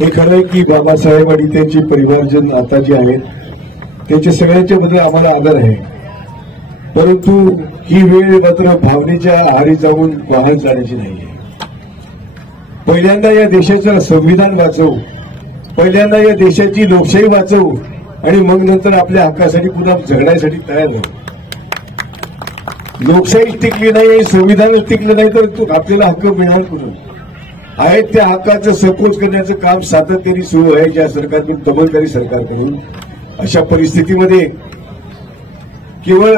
हे खरं आहे की बाबासाहेब आणि त्यांचे परिवारजन आता जे आहेत त्याच्या सगळ्यांच्या बद्दल आम्हाला आदर आहे, परंतु ही वेळ मात्र भावनेच्या आहारी जाऊन वाहन जाण्याची नाहीये. पहिल्यांदा या देशाचं संविधान वाचवू, पहिल्यांदा या देशाची लोकशाही वाचवू आणि मग नंतर आपल्या हक्कासाठी पुन्हा झगडण्यासाठी तयार झालो. लोकशाही टिकली नाही, संविधानच टिकलं नाही तर आपल्याला हक्क मिळणार कुठून? आहेत त्या हक्काचं संकोच करण्याचं काम सातत्याने सुरू आहे ज्या सरकारकडून, दमनकारी सरकारकडून. अशा परिस्थितीमध्ये केवळ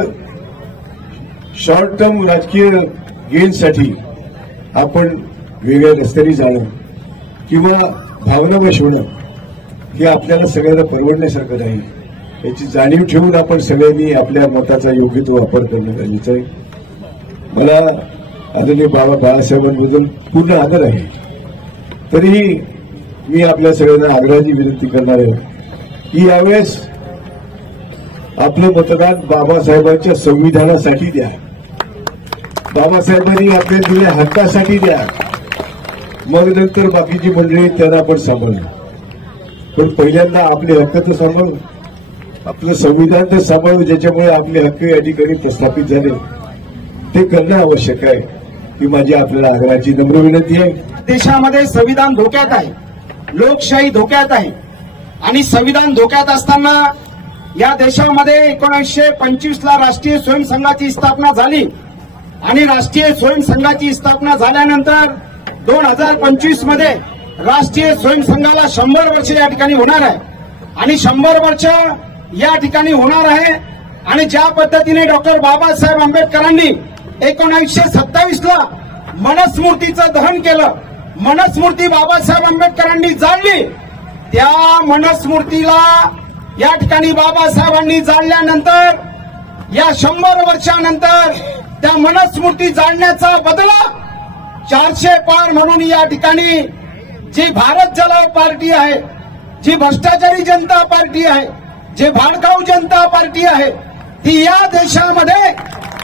शॉर्ट टर्म राजकीय गेनसाठी आपण वेगळ्या रस्त्याने जाणं किंवा भावनावश होणं हे आपल्याला सगळ्यांना परवडण्यासारखं नाही. याची जाणीव ठेवून आपण सगळ्यांनी आपल्या मताचा योग्य तो वापर करणं गरजेचं आहे. मला आदरणीय बाळासाहेबांबद्दल पूर्ण आदर आहे, तरीही मी आपल्या सगळ्यांना आग्रहाची विनंती करणार आहे की यावेळेस आपलं मतदान बाबासाहेबांच्या संविधानासाठी द्या, बाबासाहेबांनी आपल्या दिलेल्या हक्कासाठी द्या. मग नंतर बाकीची मंडळी त्यांना आपण सांभाळू, पण पहिल्यांदा आपले हक्क तर सांभाळू, आपलं संविधान तर सांभाळू ज्याच्यामुळे आपले हक्क या ठिकाणी प्रस्थापित झाले. ते करणं आवश्यक आहे ही माझी आपल्याला आग्रहाची नम्र विनंती आहे. देशामध्ये संविधान धोक्यात आहे, लोकशाही धोक्यात आहे आणि संविधान धोक्यात असताना या देशामध्ये 1925 ला राष्ट्रीय स्वयंसंघाची स्थापना झाली आणि राष्ट्रीय स्वयंसंघाची स्थापना झाल्यानंतर 2025 मध्ये राष्ट्रीय स्वयंसंघाला 100 वर्ष या ठिकाणी होणार आहे आणि 100 वर्ष या ठिकाणी होणार आहे. आणि ज्या पद्धतीने डॉक्टर बाबासाहेब आंबेडकरांनी 1927 ला मनुस्मृतीचं दहन केलं, मनुस्मृती बाबासाहेब आंबेडकरांनी जाळली, त्या मनुस्मृतीला या ठिकाणी बाबासाहेबांनी जाळल्यानंतर या 100 वर्षानंतर त्या मनुस्मृती जाळण्याचा बदला 400 पार म्हणून या ठिकाणी जी भारत जलाव पार्टी आहे, जी भ्रष्टाचारी जनता पार्टी आहे, जे भाडखाऊ जनता पार्टी आहे, ती या देशामध्ये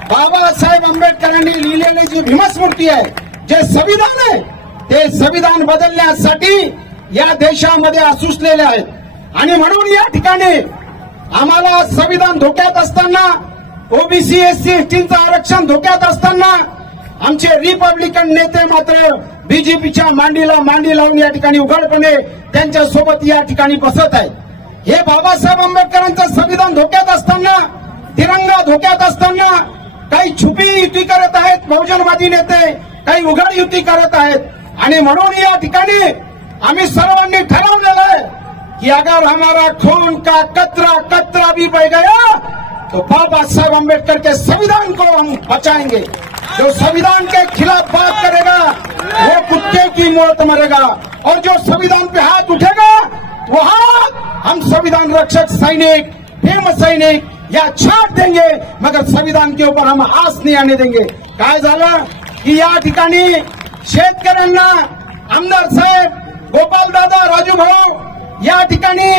बाबासाहेब आंबेडकरांनी लिहिलेली जी भीमस्मृती आहे, जे संविधान आहे, ते संविधान बदलण्यासाठी या देशामध्ये असूसलेले आहेत. आणि म्हणून या ठिकाणी आम्हाला संविधान धोक्यात असताना, ओबीसी एससी एसटीचं आरक्षण धोक्यात असताना आमचे रिपब्लिकन नेते मात्र बीजेपीच्या मांडीला मांडी लावून या ठिकाणी उघडपणे त्यांच्यासोबत या ठिकाणी बसत आहेत. हे बाबासाहेब आंबेडकरांचं संविधान धोक्यात असताना, तिरंगा धोक्यात असताना काही छुपी युती करत आहेत बहुजनवादी नेते, काही उघड युती करत आहेत. आणि म्हणून या ठिकाणी आम्ही सर्वांनी ठरवलेलं आहे कि अगर हमारा खून का कतरा कतरा भी बह गया तो बाबा साहब अम्बेडकर के संविधान को हम बचाएंगे. जो संविधान के खिलाफ बात करेगा वो कुत्ते की मौत मरेगा और जो संविधान पे हाथ उठेगा वो हाथ हम संविधान रक्षक सैनिक, भीम सैनिक या छाट देंगे, मगर संविधान के ऊपर हम आस नहीं आने देंगे. काय झालं की या ठिकाणी शेतकऱ्यांना आमदार साहेब, गोपालदादा, राजूभाऊ या ठिकाणी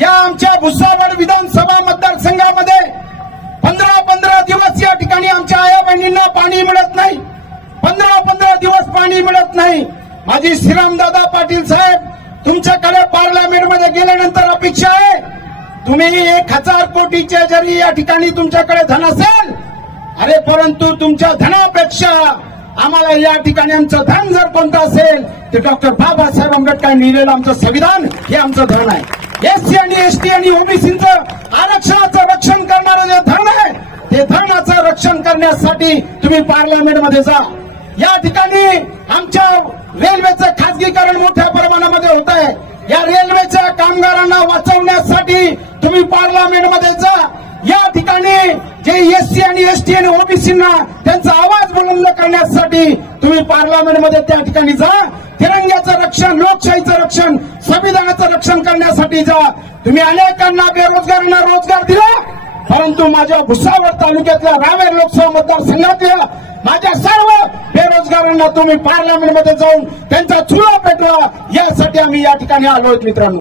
या आमच्या भुसावळ विधानसभा मतदारसंघामध्ये 15 दिवस या ठिकाणी आमच्या आया बहिणींना पाणी मिळत नाही, 15 दिवस पाणी मिळत नाही. माझी श्रीरामदादा पाटील साहेब, तुमच्याकडे पार्लमेंटमध्ये गेल्यानंतर अपेक्षा आहे तुम्ही 1000 कोटीचे जरी या ठिकाणी तुमच्याकडे धन असेल, अरे परंतु तुमच्या धनापेक्षा आम्हाला या ठिकाणी आमचं धन जर कोणतं असेल ते डॉक्टर बाबासाहेब आंबेडकरांनी लिहिलेलं आमचं संविधान हे आमचं धन आहे. एससी आणि एसटी आणि ओबीसीचं आरक्षणाचं रक्षण करणारं जे धन आहे ते धनाचं रक्षण करण्यासाठी तुम्ही पार्लमेंटमध्ये जा. या ठिकाणी आमच्या रेल्वेचं खासगीकरण मोठ्या प्रमाणामध्ये होत आहे, या रेल्वेच्या कामगारांना वाचवण्यासाठी तुम्ही पार्लमेंटमध्ये जा. या ठिकाणी जे एससी आणि एसटी आणि ओबीसींना त्यांचा आवाज बुलंद करण्यासाठी तुम्ही पार्लमेंटमध्ये त्या ठिकाणी जा. तिरंग्याचं रक्षण, लोकशाहीचं रक्षण, संविधानाचं रक्षण करण्यासाठी जा. तुम्ही अनेकांना बेरोजगारांना रोजगार दिला, परंतु माझ्या भुसावळ तालुक्यातल्या रावेर लोकसभा मतदारसंघातल्या माझ्या सर्व बेरोजगारांना तुम्ही पार्लमेंटमध्ये जाऊन त्यांचा चुला पेटवा, यासाठी आम्ही या ठिकाणी आलोय मित्रांनो.